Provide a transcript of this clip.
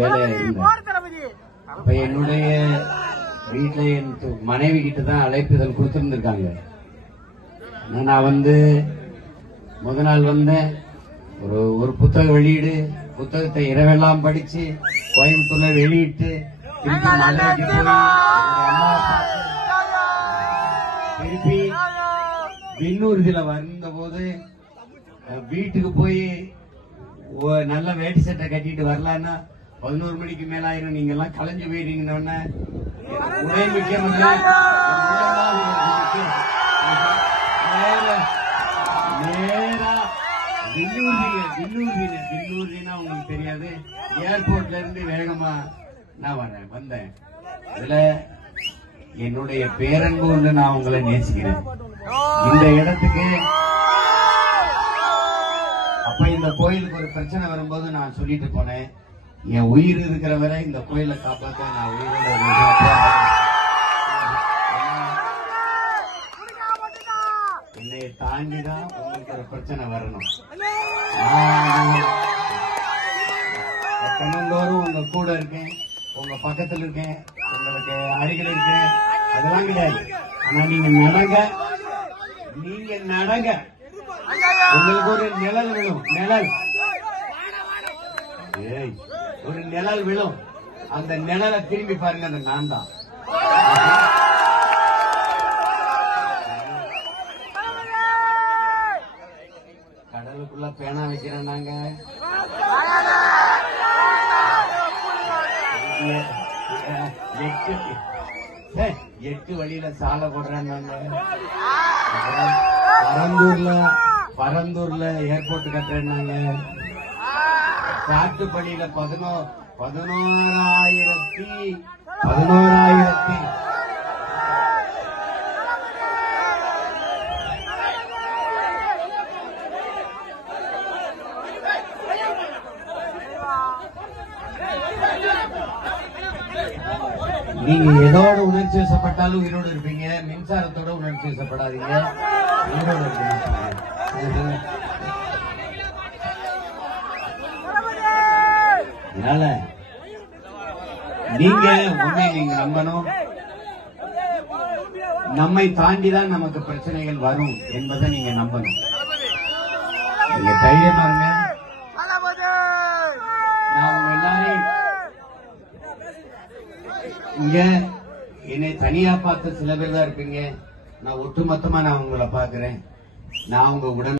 வேலையா இருந்தேன். அப்ப என்னுடைய வீட்டுல என் மனைவி கிட்ட தான் அழைப்புதல் கொடுத்திருந்திருக்காங்க. நான் முத நாள் வந்தேன். ஒரு புத்தக வெளியீடு, புத்தகத்தை இரவெல்லாம் படிச்சு கோயம்புத்தூர்ல வெளியிட்டு திருப்பி மதுரைக்கு போய் அம்மா திருப்பி விண்ணூர்தியில வந்த போது வீட்டுக்கு போய் நல்ல வேட்டி சட்டை கட்டிட்டு வரலான்னா 11 மணிக்கு மேல ஆயிரும். நீங்க எல்லாம் கலைஞ்சு போயிருங்கன்னு உடை முக்கியமா நேரா விண்ணூர்தினா உங்களுக்கு தெரியாது. ஏர்போர்ட்ல இருந்து வேகமா நான் வந்தேன். இதுல என்னுடைய பேரன்பு ஒன்று நான் உங்களை நேசிக்கிறேன். இந்த இடத்துக்கு அப்ப இந்த கோயிலுக்கு ஒரு பிரச்சனை வரும்போது நான் சொல்லிட்டு போனேன், என் உயிர் இருக்கிற வரை இந்த கோயிலை காப்பாற்ற நான் உயிரோட என்னை தாண்டிதான் உங்களுக்கு ஒரு பிரச்சனை வரணும். தினந்தோறும் உங்க கூட இருக்கேன், உங்க பக்கத்துல இருக்கேன், உங்களுக்கு அருகில் இருக்கேன், அதெல்லாம் கிடையாது. ஆனா நீங்க நடங்க உங்களுக்கு ஒரு நிழல் விழும். ஒரு நிழல் விழும். அந்த நிழலை திரும்பி பாருங்க, அந்த நான் தான். கடலுக்குள்ள பேனா வைக்கிறேன் நாங்க. எட்டு வழியில சாலை போடுறேன் நாங்க. பரந்தூர்ல ஏர்போர்ட் கட்டுறேன் நாங்க. காட்டுப்பள்ளியில 11,000 நீங்க எதோட உணர்ச்சி வசப்பட்டாலும் உயிரோடு இருப்பீங்க. மின்சாரத்தோட உணர்ச்சி வசப்படாதீங்க, உயிரோடு இருப்பீங்க. அதனால நீங்க நம்பணும். நம்மை தாண்டிதான் நமக்கு பிரச்சனைகள் வரும் என்பதை நீங்க நம்பணும். நீங்க தைரியமா இருங்க. நான் உங்க எல்லாரையும் இங்க என்னை தனியா பார்த்து சில பேர் தான் இருப்பீங்க. நான் ஒட்டுமொத்தமா நான் உங்களை பாக்குறேன். நான் உங்க உடன்